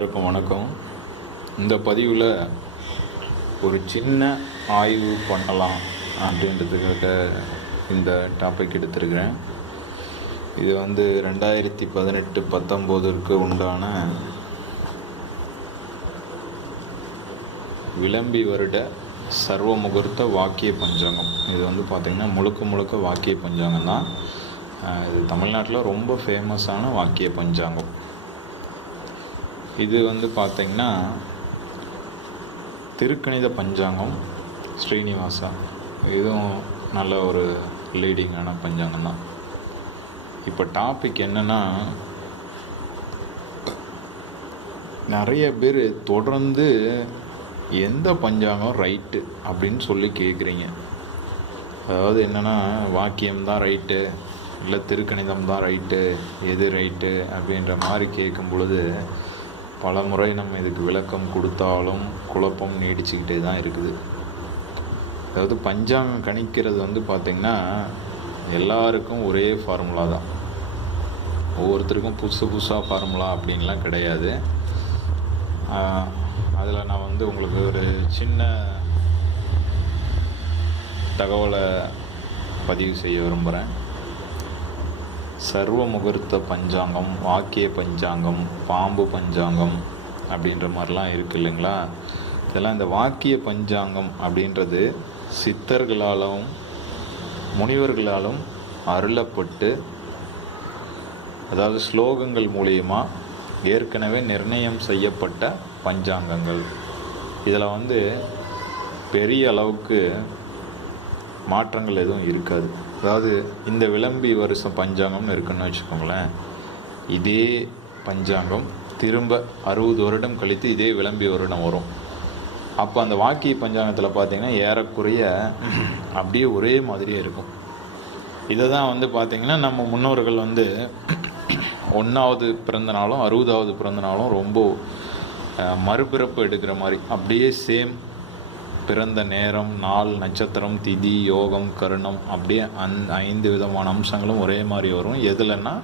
அனைவருக்கும் வணக்கம். இந்த பதிவில் ஒரு சின்ன ஆய்வு பண்ணலாம் அப்படின்றதுக்காக இந்த டாபிக் எடுத்திருக்கிறேன். இது வந்து ரெண்டாயிரத்தி பதினெட்டு பத்தொம்போதற்கு உண்டான விளம்பி வருட சர்வ முகூர்த்த வாக்கிய பஞ்சாங்கம். இது வந்து பார்த்திங்கன்னா முழுக்க முழுக்க வாக்கிய பஞ்சாங்கம் தான். இது தமிழ்நாட்டில் ரொம்ப ஃபேமஸான வாக்கிய பஞ்சாங்கம். இது வந்து பார்த்தீங்கன்னா திருக்கணித பஞ்சாங்கம் ஸ்ரீனிவாசா. இதுவும் நல்ல ஒரு லீடிங்கான பஞ்சாங்கம் தான். இப்போ டாபிக் என்னென்னா நிறைய பேர் தொடர்ந்து எந்த பஞ்சாங்கம் ரைட்டு அப்படின்னு சொல்லி கேட்குறீங்க அதாவது என்னென்னா வாக்கியம் தான் ரைட்டு இல்லை திருக்கணிதம் தான் ரைட்டு எது ரைட்டு அப்படின்ற மாதிரி கேட்கும் பொழுது பல முறை நம்ம இதுக்கு விளக்கம் கொடுத்தாலும் குழப்பம் நீடிச்சுக்கிட்டே தான் இருக்குது. அதாவது பஞ்சாங்கம் கணிக்கிறது வந்து பார்த்திங்கன்னா எல்லாருக்கும் ஒரே ஃபார்முலா தான். ஒவ்வொருத்தருக்கும் புதுசு புதுசாக ஃபார்முலா அப்படின்லாம் கிடையாது. அதில் நான் வந்து உங்களுக்கு ஒரு சின்ன தகவலை பதிவு செய்ய விரும்புகிறேன் சர்வ முகூர்த்த பஞ்சாங்கம் வாக்கிய பஞ்சாங்கம் பாம்பு பஞ்சாங்கம் அப்படின்ற மாதிரிலாம் இருக்கு இல்லைங்களா? இதெல்லாம் இந்த வாக்கிய பஞ்சாங்கம் அப்படின்றது சித்தர்களாலும் முனிவர்களாலும் அருளப்பட்டு அதாவது ஸ்லோகங்கள் மூலியமாக ஏற்கனவே நிர்ணயம் செய்யப்பட்ட பஞ்சாங்கங்கள். இதில் வந்து பெரிய அளவுக்கு மாற்றங்கள் எதுவும் இருக்காது. அதாவது இந்த விளம்பி வருஷம் பஞ்சாங்கம்னு இருக்குன்னு வச்சுக்கோங்களேன். இதே பஞ்சாங்கம் திரும்ப அறுபது வருடம் கழித்து இதே விளம்பி வருடம் வரும். அப்போ அந்த வாக்கிய பஞ்சாங்கத்தில் பார்த்தீங்கன்னா ஏறக்குறைய அப்படியே ஒரே மாதிரியே இருக்கும். இதை தான் வந்து பார்த்திங்கன்னா நம்ம முன்னோர்கள் வந்து ஒன்றாவது பிறந்த நாளும் அறுபதாவது பிறந்த நாளும் ரொம்ப மறுபிறப்பு எடுக்கிற மாதிரி அப்படியே சேம் பிறந்த நேரம் நாள் நட்சத்திரம் திதி யோகம் கருணம் அப்படியே அந் ஐந்து விதமான அம்சங்களும் ஒரே மாதிரி வரும். எதுலன்னா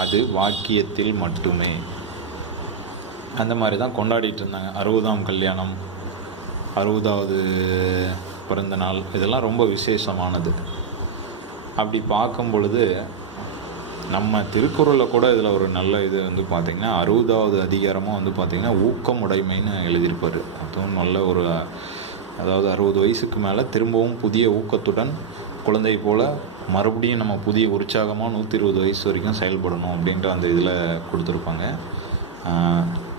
அது வாக்கியத்தில் மட்டுமே. அந்த மாதிரி தான் கொண்டாடிட்டு இருந்தாங்க. அறுபதாம் கல்யாணம் அறுபதாவது பிறந்த நாள் இதெல்லாம் ரொம்ப விசேஷமானது. அப்படி பார்க்கும் பொழுது நம்ம திருக்குறளில் கூட இதில் ஒரு நல்ல இது வந்து பார்த்திங்கன்னா அறுபதாவது அதிகாரமும் வந்து பார்த்திங்கன்னா ஊக்கமுடைமைன்னு எழுதியிருப்பார். அதுவும் நல்ல ஒரு அதாவது அறுபது வயசுக்கு மேலே திரும்பவும் புதிய ஊக்கத்துடன் குழந்தை போல் மறுபடியும் நம்ம புதிய உற்சாகமாக நூற்றி இருபது வயசு வரைக்கும் செயல்படணும் அப்படின்ற அந்த இதில் கொடுத்துருப்பாங்க.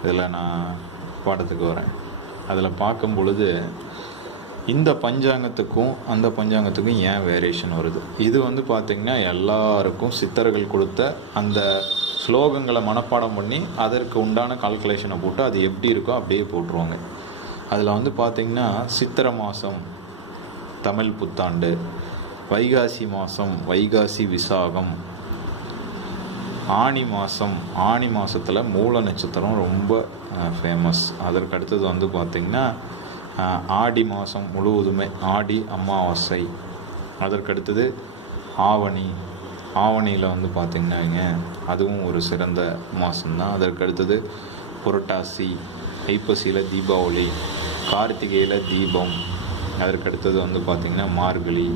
இதில் நான் பாடத்துக்கு வரேன். அதில் பார்க்கும் பொழுது இந்த பஞ்சாங்கத்துக்கும் அந்த பஞ்சாங்கத்துக்கும் ஏன் வேரியேஷன் வருது? இது வந்து பார்த்திங்கன்னா எல்லாருக்கும் சித்தர்கள் கொடுத்த அந்த ஸ்லோகங்களை மனப்பாடம் பண்ணி அதற்கு உண்டான கால்குலேஷனை போட்டு அது எப்படி இருக்கோ அப்படியே போட்டுருவாங்க. அதில் வந்து பார்த்திங்கன்னா சித்திரை மாதம் தமிழ் புத்தாண்டு வைகாசி மாதம் வைகாசி விசாகம் ஆனி மாதம் ஆனி மாதத்தில் மூல நட்சத்திரம் ரொம்ப ஃபேமஸ் அதற்கு அடுத்தது வந்து பார்த்திங்கன்னா ஆடி மாதம் முழுவதுமே ஆடி அமாவாசை. அதற்கடுத்தது ஆவணி. ஆவணியில் வந்து பார்த்திங்கன்னாங்க அதுவும் ஒரு சிறந்த மாதம்தான் அதற்கு அடுத்தது புரட்டாசி ஐப்பசியில் தீபாவளி கார்த்திகையில் தீபம் அதற்கு அடுத்தது வந்து பார்த்திங்கன்னா மார்கழி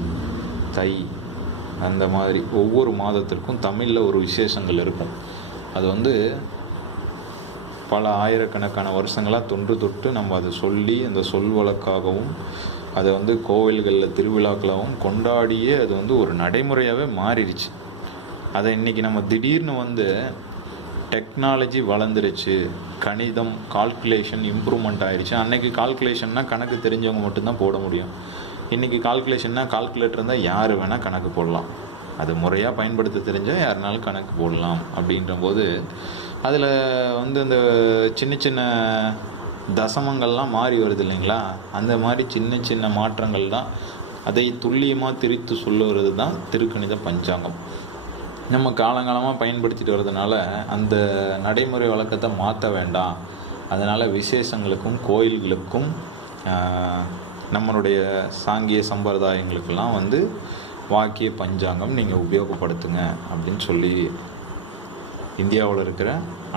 தை அந்த மாதிரி ஒவ்வொரு மாதத்திற்கும் தமிழில் ஒரு விசேஷங்கள் இருக்கும். அது வந்து பல ஆயிரக்கணக்கான வருஷங்களாக தொன்று தொட்டு நம்ம அதை சொல்லி அந்த சொல் வழக்காகவும் அதை வந்து கோவில்களில் திருவிழாக்களாகவும் கொண்டாடியே அது வந்து ஒரு நடைமுறையாகவே மாறிடுச்சு. அதை இன்றைக்கி நம்ம திடீர்னு வந்து டெக்னாலஜி வளர்ந்துருச்சு. கணிதம் கால்குலேஷன் இம்ப்ரூவ்மெண்ட் ஆயிடுச்சு அன்னைக்கு கால்குலேஷன்னா கணக்கு தெரிஞ்சவங்க மட்டும்தான் போட முடியும். இன்றைக்கி கால்குலேஷன்னா கால்குலேட்டர் இருந்தால் யார் வேணால் கணக்கு போடலாம். அது முறையாக பயன்படுத்த தெரிஞ்சால் யாருனாலும் கணக்கு போடலாம் அப்படின்ற போது அதில் வந்து இந்த சின்ன சின்ன தசமங்கள்லாம் மாறி வருது இல்லைங்களா? அந்த மாதிரி சின்ன சின்ன மாற்றங்கள் தான் அதை துல்லியமாக திரித்து சொல்லுவது தான் திருக்கணித பஞ்சாங்கம். நம்ம காலங்காலமாக பயன்படுத்திட்டு வர்றதுனால அந்த நடைமுறை வழக்கத்தை மாற்ற வேண்டாம். அதனால் விசேஷங்களுக்கும் கோயில்களுக்கும் நம்மளுடைய சாங்கிய சம்பிரதாயங்களுக்கெல்லாம் வந்து வாக்கிய பஞ்சாங்கம் நீங்கள் உபயோகப்படுத்துங்க அப்படின்னு சொல்லி இந்தியாவில் இருக்கிற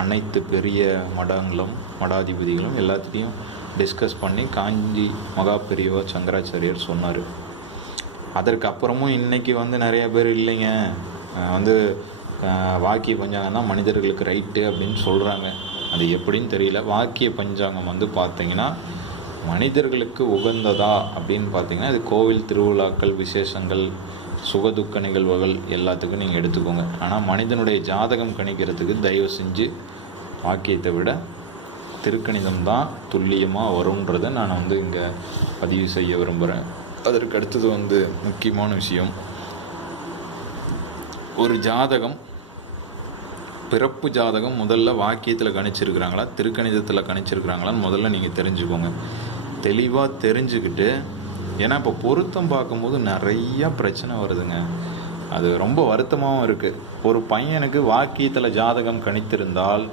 அனைத்து பெரிய மடங்களும் மடாதிபதிகளும் எல்லாத்தையும் டிஸ்கஸ் பண்ணி காஞ்சி மகா பெரியவா சங்கராச்சாரியர் சொன்னார். அதற்கு அப்புறமும் இன்றைக்கி வந்து நிறைய பேர் இல்லைங்க. வந்து வாக்கிய பஞ்சாங்கம்னா மனிதர்களுக்கு ரைட்டு அப்படின்னு சொல்கிறாங்க அது எப்படின்னு தெரியல. வாக்கிய பஞ்சாங்கம் வந்து பார்த்திங்கன்னா மனிதர்களுக்கு உகந்ததா அப்படின்னு பார்த்தீங்கன்னா இது கோவில் திருவிழாக்கள் விசேஷங்கள் சுகதுக்க நிகழ்வுகள் எல்லாத்துக்கும் நீங்கள் எடுத்துக்கோங்க. ஆனால் மனிதனுடைய ஜாதகம் கணிக்கிறதுக்கு தயவு செஞ்சு வாக்கியத்தை விட திருக்கணிதம் தான் துல்லியமாக வரும்ன்றதை நான் வந்து இங்கே பதிவு செய்ய விரும்புகிறேன் அதற்கு அடுத்தது வந்து முக்கியமான விஷயம். ஒரு ஜாதகம் பிறப்பு ஜாதகம் முதல்ல வாக்கியத்தில் கணிச்சிருக்கிறாங்களா? திருக்கணிதத்தில் கணிச்சிருக்கிறாங்களான்னு முதல்ல நீங்கள் தெரிஞ்சுக்கோங்க. தெளிவாக தெரிஞ்சுக்கிட்டு ஏன்னா இப்போ பொருத்தம் பார்க்கும்போது நிறையா பிரச்சனை வருதுங்க. அது ரொம்ப வருத்தமாகவும் இருக்குது ஒரு பையனுக்கு வாக்கியத்தில் ஜாதகம் கணித்திருந்தால்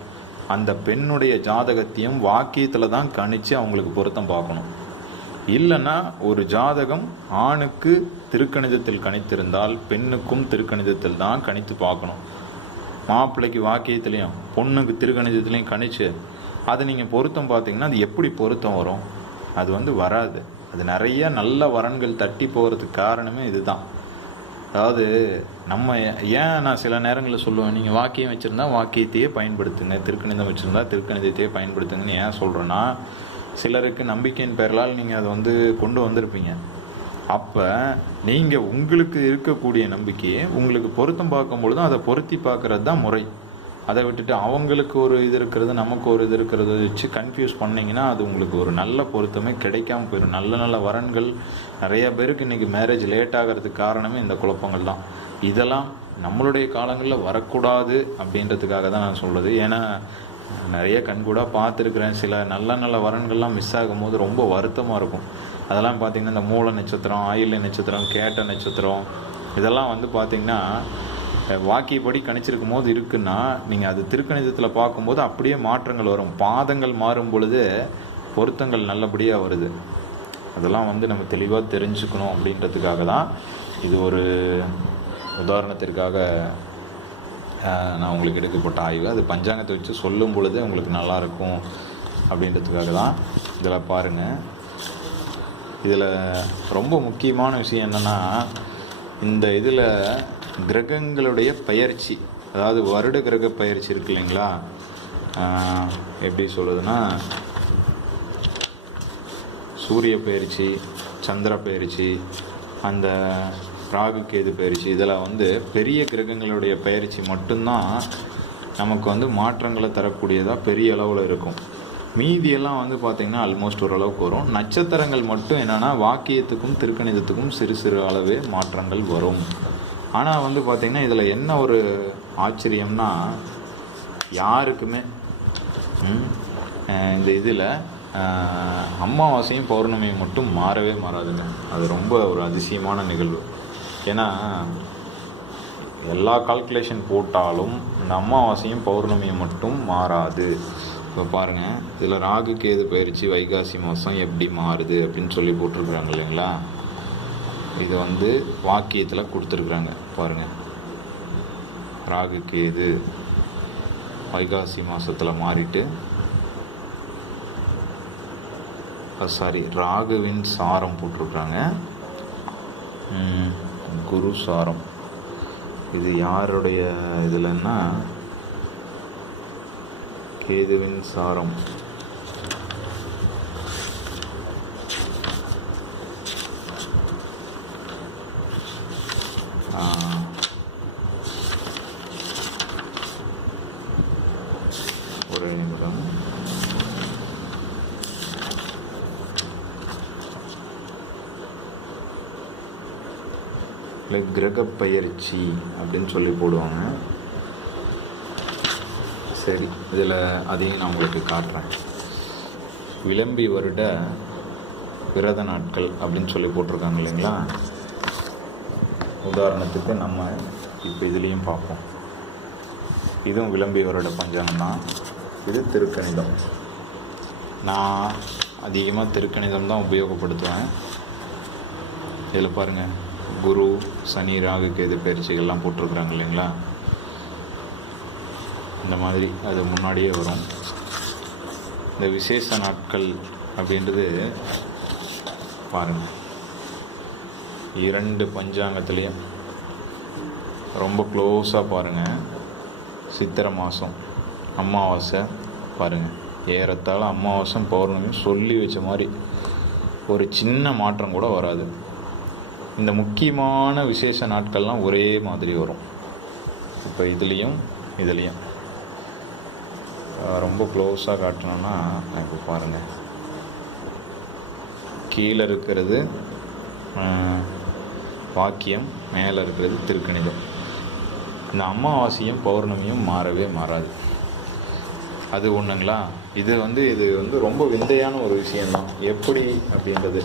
அந்த பெண்ணுடைய ஜாதகத்தையும் வாக்கியத்தில் தான் கணித்து அவங்களுக்கு பொருத்தம் பார்க்கணும். இல்லைன்னா ஒரு ஜாதகம் ஆணுக்கு திருக்கணிதத்தில் கணித்திருந்தால் பெண்ணுக்கும் திருக்கணிதத்தில் தான் கணித்து பார்க்கணும். மாப்பிள்ளைக்கு வாக்கியத்துலேயும் பொண்ணுக்கு திருக்கணிதத்துலேயும் கணிச்சு அதை நீங்கள் பொருத்தம் பார்த்தீங்கன்னா அது எப்படி பொருத்தம் வரும்? அது வந்து வராது. அது நிறைய நல்ல வரன்கள் தட்டி போகிறதுக்கு காரணமே இதுதான். அதாவது நம்ம ஏன் நான் சில நேரங்களில் சொல்லுவேன் நீங்கள் வாக்கியம் வச்சுருந்தா வாக்கியத்தையே பயன்படுத்துங்க திருக்கணிதம் வச்சுருந்தா திருக்கணிதத்தையே பயன்படுத்துங்கன்னு ஏன் சொல்கிறேன்னா சிலருக்கு நம்பிக்கையின் பெயர்களால் நீங்கள் அதை வந்து கொண்டு வந்திருப்பீங்க. அப்போ நீங்கள் உங்களுக்கு இருக்கக்கூடிய நம்பிக்கையை உங்களுக்கு பொருத்தம் பார்க்கும் பொழுது அதை பொருத்தி பார்க்கறது தான் முறை. அதை விட்டுட்டு அவங்களுக்கு ஒரு இது இருக்கிறது நமக்கு ஒரு இது இருக்கிறத வச்சு கன்ஃபியூஸ் பண்ணிங்கன்னா அது உங்களுக்கு ஒரு நல்ல பொருத்தமே கிடைக்காம போயிடும். நல்ல நல்ல வரன்கள் நிறைய பேருக்கு இன்றைக்கி மேரேஜ் லேட் ஆகிறதுக்கு காரணமே இந்த குழப்பங்கள் தான். இதெல்லாம் நம்மளுடைய காலங்களில் வரக்கூடாது அப்படின்றதுக்காக தான் நான் சொல்கிறது ஏன்னா நிறைய கண்கூடாக பார்த்துருக்குறேன். சில நல்ல நல்ல வரன்கள்லாம் மிஸ் ஆகும்போது ரொம்ப வருத்தமாக இருக்கும். அதெல்லாம் பார்த்தீங்கன்னா இந்த மூல நட்சத்திரம் ஆயுள் நட்சத்திரம் கேட்ட நட்சத்திரம் இதெல்லாம் வந்து பார்த்திங்கன்னா வாக்கியப்படி கணிச்சிருக்கும் போது இருக்குன்னா நீங்கள் அது திருக்கணிதத்தில் பார்க்கும்போது அப்படியே மாற்றங்கள் வரும். பாதங்கள் மாறும் பொழுது பொருத்தங்கள் நல்லபடியாக வருது. அதெல்லாம் வந்து நம்ம தெளிவாக தெரிஞ்சுக்கணும் அப்படின்றதுக்காக தான் இது ஒரு உதாரணத்திற்காக நான் உங்களுக்கு எடுக்கப்பட்ட ஆய்வு. அது பஞ்சாங்கத்தை வச்சு சொல்லும் பொழுதே உங்களுக்கு நல்லாயிருக்கும் அப்படின்றதுக்காக தான் இதில் பாருங்கள் இதில் ரொம்ப முக்கியமான விஷயம் என்னென்னா இந்த இதில் கிரகங்களுடைய பயிற்சி அதாவது வருட கிரக பயிற்சி இருக்கு இல்லைங்களா? எப்படி சொல்லுதுன்னா சூரிய பயிற்சி சந்திர பயிற்சி அந்த ராகு கேது பயிற்சி இதில் வந்து பெரிய கிரகங்களுடைய பயிற்சி மட்டும்தான் நமக்கு வந்து மாற்றங்களை தரக்கூடியதாக பெரிய அளவில் இருக்கும். மீதியெல்லாம் வந்து பார்த்திங்கன்னா ஆல்மோஸ்ட் ஓரளவுக்கு வரும். நட்சத்திரங்கள் மட்டும் என்னென்னா வாக்கியத்துக்கும் திருக்கணிதத்துக்கும் சிறு சிறு அளவே மாற்றங்கள் வரும். ஆனால் வந்து பார்த்திங்கன்னா இதில் என்ன ஒரு ஆச்சரியம்னா யாருக்குமே இந்த இதில் அமாவாசையும் பௌர்ணமியும் மட்டும் மாறவே மாறாதுங்க. அது ரொம்ப ஒரு அதிசயமான நிகழ்வு. ஏன்னா எல்லா கால்குலேஷன் போட்டாலும் இந்த அமாவாசையும் பௌர்ணமியும் மட்டும் மாறாது. இப்போ பாருங்கள் இதில் ராகு கேது பயிற்சி வைகாசி மாதம் எப்படி மாறுது அப்படின்னு சொல்லி போட்டிருக்குறாங்க இல்லைங்களா? இது வந்து வாக்கியத்தில் கொடுத்துருக்குறாங்க பாருங்கள் ராகு கேது வைகாசி மாதத்தில் மாறிட்டு சாரி ராகுவின் சாரம் போட்டிருக்குறாங்க. குரு சாரம். இது யாருடைய இதுலன்னா கேதுவின் சாரம் ஆ, ஒரு நிமிடம் இல்லை கிரக பயிற்சி அப்படின்னு சொல்லி போடுவாங்க. சரி இதில் அதையும் நான் உங்களுக்கு காட்டுறேன். விளம்பி வருட விரத நாட்கள் அப்படின்னு சொல்லி போட்டிருக்காங்க இல்லைங்களா? உதாரணத்துக்கு நம்ம இப்போ இதுலேயும் பார்ப்போம். இதுவும் விளம்பி வருட பஞ்சாங்கம் தான். இது திருக்கணிதம். நான் அதிகமாக திருக்கணிதம் தான் உபயோகப்படுத்துவேன். இதில் பாருங்கள் குரு சனி ராகு கேது பயிற்சிகள்லாம் போட்டிருக்குறாங்க இல்லைங்களா? இந்த மாதிரி அது முன்னாடியே வரும். இந்த விசேஷ நாட்கள் அப்படின்றது பாருங்கள் இரண்டு பஞ்சாங்கத்துலேயும் ரொம்ப க்ளோஸாக பாருங்கள் சித்திரை மாதம் அமாவாசை பாருங்கள் ஏறத்தாழ அமாவாசை பௌர்ணமி சொல்லி வச்ச மாதிரி ஒரு சின்ன மாற்றம் கூட வராது. இந்த முக்கியமான விசேஷ நாட்கள்லாம் ஒரே மாதிரி வரும். இப்போ இதுலேயும் இதுலேயும். ரொம்ப க்ளோஸாக காட்டணும்னா இப்போ பாருங்கள் கீழே இருக்கிறது வாக்கியம் மேலே இருக்கிறது திருக்கணிதம். இந்த அமாவாசையும் பௌர்ணமியும் மாறவே மாறாது. அது ஒன்றுங்களா இது வந்து இது வந்து ரொம்ப விந்தையான ஒரு விஷயந்தான் எப்படி அப்படின்றது?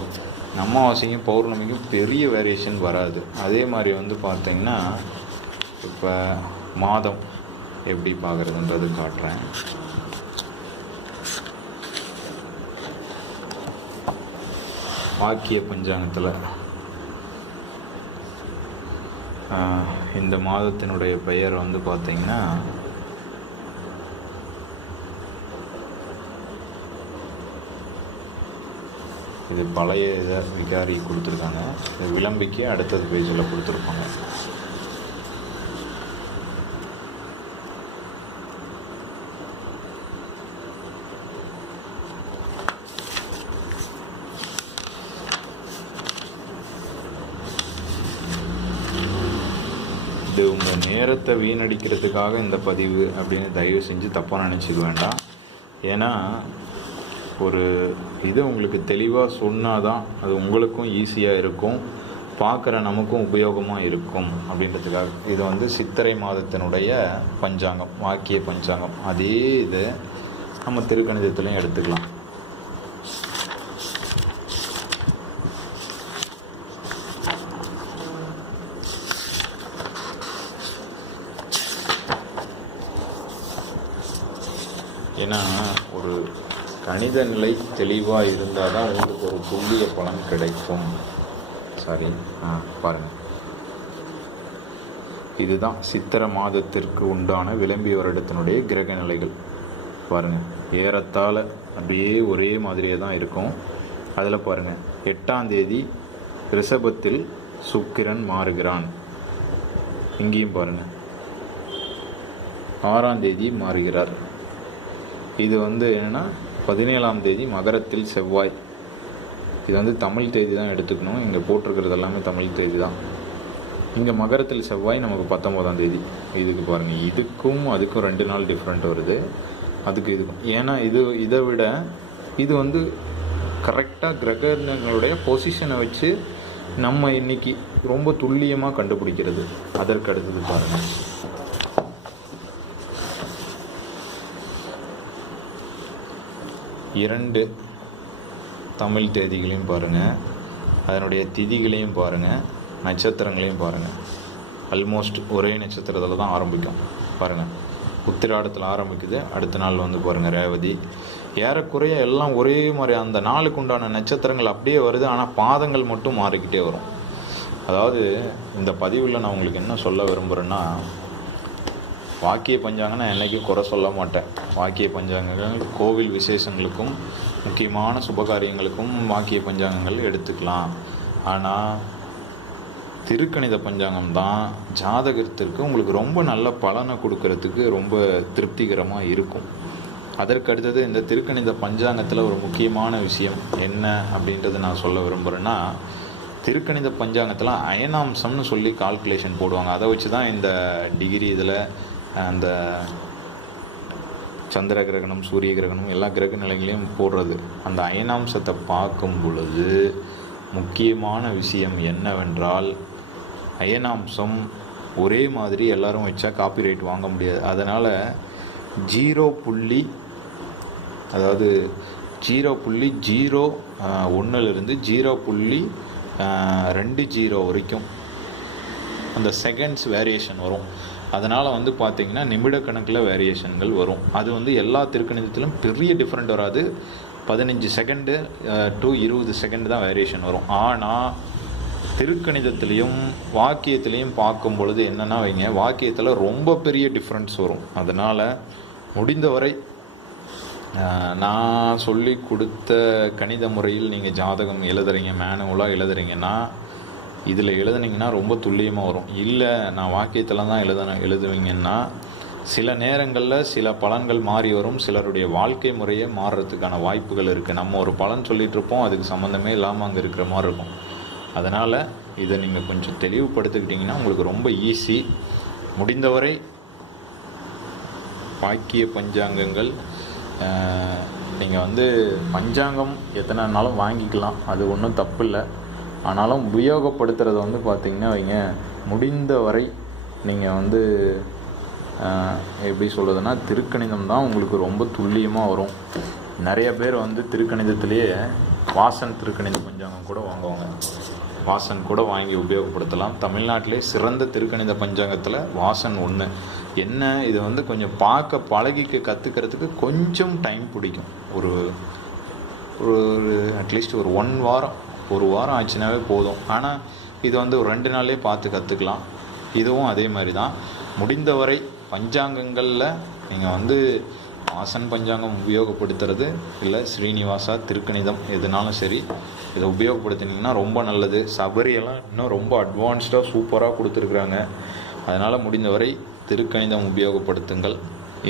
அமாவாசைக்கும் பௌர்ணமிக்கும் பெரிய வேரியேஷன் வராது. அதே மாதிரி வந்து பார்த்தீங்கன்னா இப்போ மாதம் எப்படி பார்க்குறதுன்றது காட்டுறேன். வாக்கிய பஞ்சாங்கத்தில் இந்த மாதத்தினுடைய பெயர் வந்து பார்த்தீங்கன்னா இது பழைய இதை விகாரி கொடுத்துருக்காங்க. இது விளம்பிக்கு அடுத்தது பேஜில் கொடுத்துருப்பாங்க. இது உங்கள் நேரத்தை வீணடிக்கிறதுக்காக இந்த பதிவு அப்படின்னு தயவு செஞ்சு தப்பாக நினச்சிக்க வேண்டாம். ஏன்னா ஒரு இது உங்களுக்கு தெளிவாக சொன்னால் தான் அது உங்களுக்கும் ஈஸியாக இருக்கும். பார்க்குற நமக்கும் உபயோகமாக இருக்கும் அப்படின்றதுக்காக. இது வந்து சித்திரை மாதத்தினுடைய பஞ்சாங்கம் வாக்கிய பஞ்சாங்கம். அதே இது நம்ம திருக்கணிதத்துலையும் எடுத்துக்கலாம். ஏன்னா கணித நிலை தெளிவாக இருந்தால் தான் உங்களுக்கு ஒரு துல்லிய பலன் கிடைக்கும். சரி ஆ பாருங்கள் இதுதான் சித்திர மாதத்திற்கு உண்டான விளம்பி வருடத்தினுடைய கிரக நிலைகள். பாருங்கள் ஏறத்தாழ அப்படியே ஒரே மாதிரியே தான் இருக்கும். அதில் பாருங்கள் எட்டாம் தேதி ரிஷபத்தில் சுக்கிரன் மாறுகிறான். இங்கேயும் பாருங்கள் ஆறாம் தேதி மாறுகிறார். இது வந்து என்னென்னா பதினேழாம் தேதி மகரத்தில் செவ்வாய். இது வந்து தமிழ் தேதி தான் எடுத்துக்கணும். இங்கே போட்டிருக்கிறது எல்லாமே தமிழ் தேதி தான். இங்கே மகரத்தில் செவ்வாய் நமக்கு பத்தொம்போதாம் தேதி. இதுக்கு பாருங்கள் இதுக்கும் அதுக்கும் ரெண்டு நாள் டிஃப்ரெண்ட் வருது. அதுக்கு இதுக்கும். ஏன்னா இது இதை விட இது வந்து கரெக்டாக கிரகங்களுடைய பொசிஷனை வச்சு நம்ம இன்னைக்கு ரொம்ப துல்லியமாக கண்டுபிடிக்கிறது. அதற்கு அடுத்தது பாருங்கள் இரண்டு தமிழ் தேதிகளையும் பாருங்கள் அதனுடைய திதிகளையும் பாருங்கள் நட்சத்திரங்களையும் பாருங்கள் ஆல்மோஸ்ட் ஒரே நட்சத்திரத்தில் தான் ஆரம்பிக்கும். பாருங்கள் உத்திராடத்தில் ஆரம்பிக்குது. அடுத்த நாள் வந்து பாருங்கள் ரேவதி. ஏறக்குறைய எல்லாம் ஒரே மாதிரி அந்த நாளுக்கு உண்டான நட்சத்திரங்கள் அப்படியே வருது. ஆனால் பாதங்கள் மட்டும் மாறிக்கிட்டே வரும். அதாவது இந்த பதிவில் நான் உங்களுக்கு என்ன சொல்ல விரும்புகிறேன்னா வாக்கிய பஞ்சாங்கம் நான் என்றைக்கும் குறை சொல்ல மாட்டேன். வாக்கிய பஞ்சாங்கங்கள் கோவில் விசேஷங்களுக்கும் முக்கியமான சுபகாரியங்களுக்கும் வாக்கிய பஞ்சாங்கங்கள் எடுத்துக்கலாம். ஆனால் திருக்கணித பஞ்சாங்கம் தான் ஜாதகத்திற்கு உங்களுக்கு ரொம்ப நல்ல பலனை கொடுக்கறதுக்கு ரொம்ப திருப்திகரமாக இருக்கும். அதற்கு அடுத்தது இந்த திருக்கணித பஞ்சாங்கத்தில் ஒரு முக்கியமான விஷயம் என்ன அப்படின்றத நான் சொல்ல விரும்புகிறேன்னா திருக்கணித பஞ்சாங்கத்தில் அயனாம்சம்னு சொல்லி கால்குலேஷன் போடுவாங்க. அதை வச்சு தான் இந்த டிகிரி இதில் அந்த uh, சந்திர கிரகணம் சூரிய கிரகணம் எல்லா கிரக நிலைகளையும் போடுறது. அந்த அயனாம்சத்தை பார்க்கும் பொழுது முக்கியமான விஷயம் என்னவென்றால் அயனாம்சம் ஒரே மாதிரி எல்லாரும் வச்சா காப்பிரைட் வாங்க முடியாது. அதனால் ஜீரோ புள்ளி அதாவது ஜீரோ புள்ளி ஜீரோ ஒன்றுலேருந்து ஜீரோ புள்ளி ரெண்டு ஜீரோ வரைக்கும் அந்த செகண்ட்ஸ் வேரியேஷன் வரும். அதனால் வந்து பார்த்தீங்கன்னா நிமிட கணக்கில் வேரியேஷன்கள் வரும். அது வந்து எல்லா திருக்கணிதத்திலும் பெரிய டிஃப்ரெண்ட் வராது. பதினஞ்சு செகண்டு டு இருபது செகண்ட் தான் வேரியேஷன் வரும். ஆனால் திருக்கணிதத்துலேயும் வாக்கியத்துலேயும் பார்க்கும் பொழுது என்னென்னா வைங்க வாக்கியத்தில் ரொம்ப பெரிய டிஃப்ரென்ஸ் வரும். அதனால் முடிந்தவரை நான் சொல்லி கொடுத்த கணித முறையில் நீங்கள் ஜாதகம் எழுதுறீங்க மேனுவலாக எழுதுறீங்கன்னா இதில் எழுதுனீங்கன்னா ரொம்ப துல்லியமாக வரும். இல்லை நான் வாக்கியத்தில் தான் எழுத எழுதுவீங்கன்னா சில நேரங்களில் சில பலன்கள் மாறி வரும். சிலருடைய வாழ்க்கை முறையே மாறுறதுக்கான வாய்ப்புகள் இருக்குது நம்ம ஒரு பலன் சொல்லிகிட்ருப்போம் அதுக்கு சம்மந்தமே இல்லாமல் அங்கே இருக்கிற மாதிரி இருக்கும். அதனால் இதை நீங்கள் கொஞ்சம் தெளிவுபடுத்திக்கிட்டிங்கன்னா உங்களுக்கு ரொம்ப ஈஸி. முடிந்தவரை வாக்கிய பஞ்சாங்கங்கள் நீங்கள் வந்து பஞ்சாங்கம் எத்தனை நாளும் வாங்கிக்கலாம். அது ஒன்றும் தப்பு இல்லை ஆனாலும் உபயோகப்படுத்துகிறத வந்து பார்த்திங்கன்னா வைங்க. முடிந்த வரை நீங்கள் வந்து எப்படி சொல்கிறதுனா திருக்கணிதம் தான் உங்களுக்கு ரொம்ப துல்லியமாக வரும். நிறைய பேர் வந்து திருக்கணிதத்திலேயே வாசன் திருக்கணித பஞ்சாங்கம் கூட வாங்குவாங்க. வாசன் கூட வாங்கி உபயோகப்படுத்தலாம். தமிழ்நாட்டிலே சிறந்த திருக்கணித பஞ்சாங்கத்தில் வாசன் ஒன்று என்ன? இது வந்து கொஞ்சம் பார்க்க பழகிக்க கற்றுக்கிறதுக்கு கொஞ்சம் டைம் பிடிக்கும். ஒரு ஒரு அட்லீஸ்ட் ஒரு ஒன் வாரம். ஒரு வாரம் ஆச்சுனாவே போதும். ஆனால் இது வந்து ஒரு ரெண்டு நாள்லேயே பார்த்து கற்றுக்கலாம் இதுவும் அதே மாதிரி தான். முடிந்தவரை பஞ்சாங்கங்களில் நீங்கள் வந்து ஆசன் பஞ்சாங்கம் உபயோகப்படுத்துறது இல்லை ஸ்ரீனிவாசா திருக்கணிதம் எதுனாலும் சரி இதை உபயோகப்படுத்தினீங்கன்னா ரொம்ப நல்லது. சபரியெல்லாம் இன்னும் ரொம்ப அட்வான்ஸ்டாக சூப்பராக கொடுத்துருக்குறாங்க. அதனால் முடிந்தவரை திருக்கணிதம் உபயோகப்படுத்துங்கள்.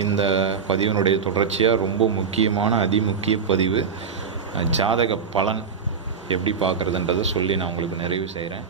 இந்த பதிவினுடைய தொடர்ச்சியாக ரொம்ப முக்கியமான அதிமுக்கிய பதிவு ஜாதக பலன் எப்படி பார்க்குறதுன்றதை சொல்லி நான் உங்களுக்கு நிறைவு செய்கிறேன்